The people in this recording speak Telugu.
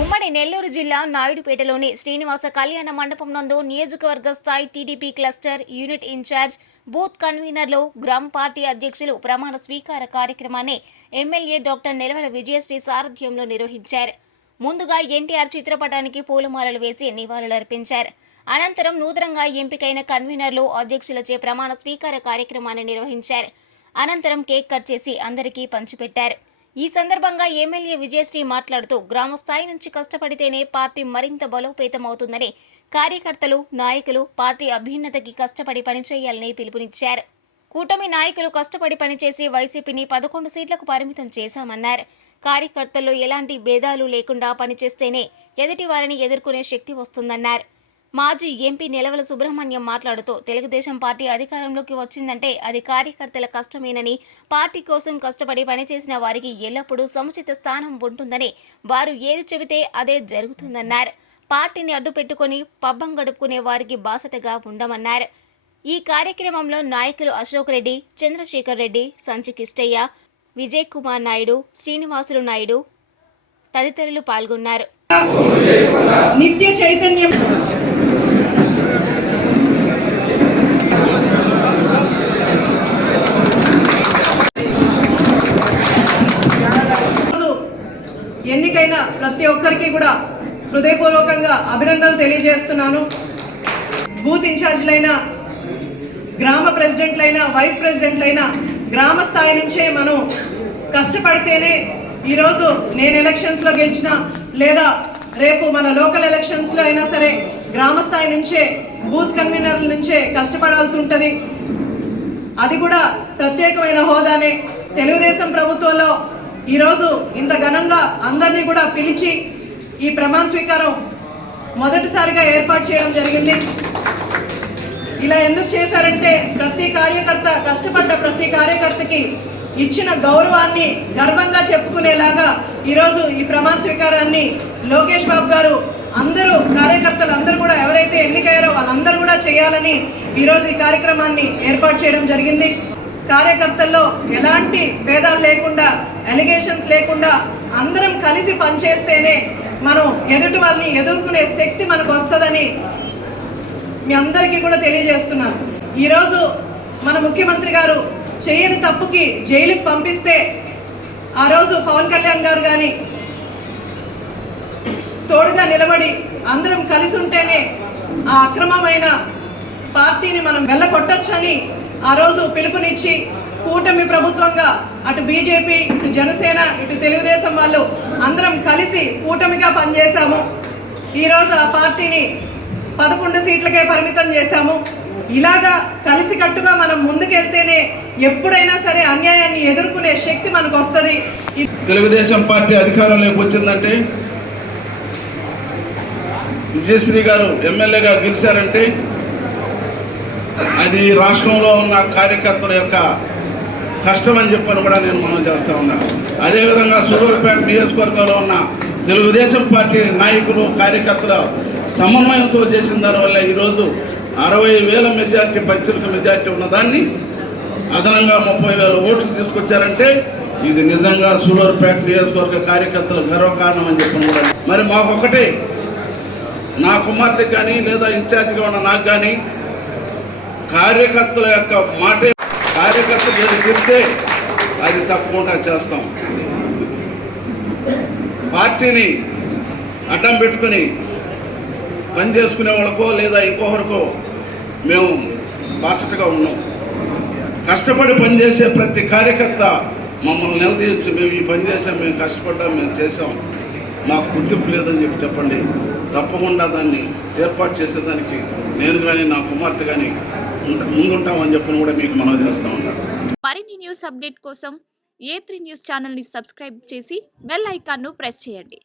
ఉమ్మడి నెల్లూరు జిల్లా నాయుడుపేటలోని శ్రీనివాస కళ్యాణ మండపం నందు నియోజకవర్గ స్థాయి TDP cluster unit incharge booth కన్వీనర్లు గ్రామ పార్టీ అధ్యక్షులు ప్రమాణ స్వీకార కార్యక్రమాన్ని ఎమ్మెల్యే డాక్టర్ నిలవల విజయశ్రీ సారథ్యంలో నిర్వహించారు. ముందుగా ఎన్టీఆర్ చిత్రపటానికి పూలమాలలు వేసి నివాళులర్పించారు. అనంతరం నూతనంగా ఎంపికైన కన్వీనర్లు అధ్యక్షులచే ప్రమాణ స్వీకార కార్యక్రమాన్ని నిర్వహించారు. అనంతరం కేక్ కట్ చేసి అందరికీ పంచిపెట్టారు. ఈ సందర్భంగా ఎమ్మెల్యే విజయశ్రీ మాట్లాడుతూ గ్రామ స్థాయి నుంచి కష్టపడితేనే పార్టీ మరింత బలోపేతమవుతుందని కార్యకర్తలు నాయకులు పార్టీ అభ్యున్నతకి కష్టపడి పనిచేయాలని పిలుపునిచ్చారు. కూటమి నాయకులు కష్టపడి పనిచేసి వైసీపీని పదకొండు సీట్లకు పరిమితం చేశామన్నారు. కార్యకర్తల్లో ఎలాంటి భేదాలు లేకుండా పనిచేస్తేనే ఎదుటి వారిని ఎదుర్కొనే శక్తి వస్తుందన్నారు. మాజీ ఎంపీ నిలవల సుబ్రహ్మణ్యం మాట్లాడుతూ తెలుగుదేశం పార్టీ అధికారంలోకి వచ్చిందంటే అది కార్యకర్తల కష్టమేనని పార్టీ కోసం కష్టపడి పనిచేసిన వారికి ఎల్లప్పుడూ సముచిత స్థానం ఉంటుందని వారు ఏది చెబితే అదే జరుగుతుందన్నారు. పార్టీని అడ్డుపెట్టుకుని పబ్బం గడుపుకునే వారికి బాసటగా ఉండమన్నారు. ఈ కార్యక్రమంలో నాయకులు అశోక్ రెడ్డి చంద్రశేఖర్ రెడ్డి సంచి కిష్టయ్య విజయ్ కుమార్ నాయుడు శ్రీనివాసులు నాయుడు తదితరులు పాల్గొన్నారు. నిత్య చైతన్యం ఎన్నికైన ప్రతి ఒక్కరికి కూడా హృదయపూర్వకంగా అభినందనలు తెలియజేస్తున్నాను. బూత్ ఇన్ఛార్జ్లైన గ్రామ ప్రెసిడెంట్లైన వైస్ ప్రెసిడెంట్లైన గ్రామ స్థాయి నుంచే మనం కష్టపడితేనే ఈరోజు నేను ఎలక్షన్స్లో గెలిచిన లేదా రేపు మన లోకల్ ఎలక్షన్స్లో అయినా సరే గ్రామ స్థాయి నుంచే బూత్ కన్వీనర్ల నుంచే కష్టపడాల్సి ఉంటుంది. అది కూడా ప్రత్యేకమైన హోదానే. తెలుగుదేశం ప్రభుత్వంలో ఈరోజు ఇంత ఘనంగా అందరినీ కూడా పిలిచి ఈ ప్రమాణ స్వీకారం మొదటిసారిగా ఏర్పాటు చేయడం జరిగింది. ఇలా ఎందుకు చేశారంటే ప్రతి కార్యకర్త కష్టపడ్డ ప్రతి కార్యకర్తకి ఇచ్చిన గౌరవాన్ని గర్వంగా చెప్పుకునేలాగా ఈరోజు ఈ ప్రమాణ స్వీకారాన్ని లోకేష్ బాబు గారు అందరూ కార్యకర్తలు అందరూ కూడా ఎవరైతే ఎన్నికయ్యారో వాళ్ళందరూ కూడా చేయాలని ఈరోజు ఈ కార్యక్రమాన్ని ఏర్పాటు చేయడం జరిగింది. కార్యకర్తల్లో ఎలాంటి భేదాలు లేకుండా ఎలిగేషన్స్ లేకుండా అందరం కలిసి పనిచేస్తేనే మనం ఎదుటి వాళ్ళని ఎదుర్కొనే శక్తి మనకు వస్తుందని మీ అందరికీ కూడా తెలియజేస్తున్నాను. ఈరోజు మన ముఖ్యమంత్రి గారు చేయని తప్పుకి జైలుకి పంపిస్తే ఆ రోజు పవన్ కళ్యాణ్ గారు కానీ తోడుగా నిలబడి అందరం కలిసి ఉంటేనే ఆ అక్రమమైన పార్టీని మనం వెళ్ళగొట్టొచ్చని ఆ రోజు పిలుపునిచ్చి కూటమి ప్రభుత్వంగా అటు బీజేపీ ఇటు జనసేన ఇటు తెలుగుదేశం వాళ్ళు అందరం కలిసి కూటమిగా పనిచేశాము. ఈరోజు ఆ పార్టీని పదకొండు సీట్లకే పరిమితం చేశాము. ఇలాగా కలిసికట్టుగా మనం ముందుకెళ్తేనే ఎప్పుడైనా సరే అన్యాయాన్ని ఎదుర్కొనే శక్తి మనకు వస్తుంది తెలుగుదేశం పార్టీ అధికారంలోకి వచ్చిందంటే విజయశ్రీ గారు ఎమ్మెల్యేగా గెలిచారంటే అది రాష్ట్రంలో ఉన్న కార్యకర్తల యొక్క కష్టం అని చెప్పని కూడా నేను మనం చేస్తూ ఉన్నాను అదేవిధంగా సూర్యాపేట నియోజకవర్గంలో ఉన్న తెలుగుదేశం పార్టీ నాయకులు కార్యకర్తల సమన్వయంతో చేసిన దానివల్ల ఈరోజు అరవై వేల మెజార్టీ పైచలకు మెజార్టీ ఉన్నదాన్ని అదనంగా ముప్పై వేల ఓట్లు తీసుకొచ్చారంటే ఇది నిజంగా సూలూరుపేట నియోజకవర్గ కార్యకర్తల గర్వకారణం అని చెప్పిన కూడా మరి మాకొకటే. నా కుమార్తె కానీ లేదా ఇన్ఛార్జిగా ఉన్న నాకు కానీ కార్యకర్తల యొక్క మాటే కార్యకర్తలు ఏది చెప్తే అది తప్పకుండా చేస్తాం. పార్టీని అడ్డం పెట్టుకుని పని చేసుకునే వాళ్ళకో లేదా ఇంకొకరికో మేము బాసటగా ఉన్నాం. కష్టపడి పనిచేసే ప్రతి కార్యకర్త మమ్మల్ని నిలదీయచ్చు. మేము ఈ పని చేసాం మేము కష్టపడ్డాం మేము చేసాం మాకు గుర్తింపు లేదని చెప్పి చెప్పండి. తప్పకుండా దాన్ని ఏర్పాటు చేసేదానికి నేను కానీ నా కుమార్తె కానీ ముందుంటామని చెప్పని కూడా మీకు మనం చేస్తా ఉన్నాను మరిన్ని న్యూస్ అప్డేట్ కోసం ఏ త్రీ న్యూస్ ఛానల్ని సబ్స్క్రైబ్ చేసి బెల్ ఐకాన్ను ప్రెస్ చేయండి.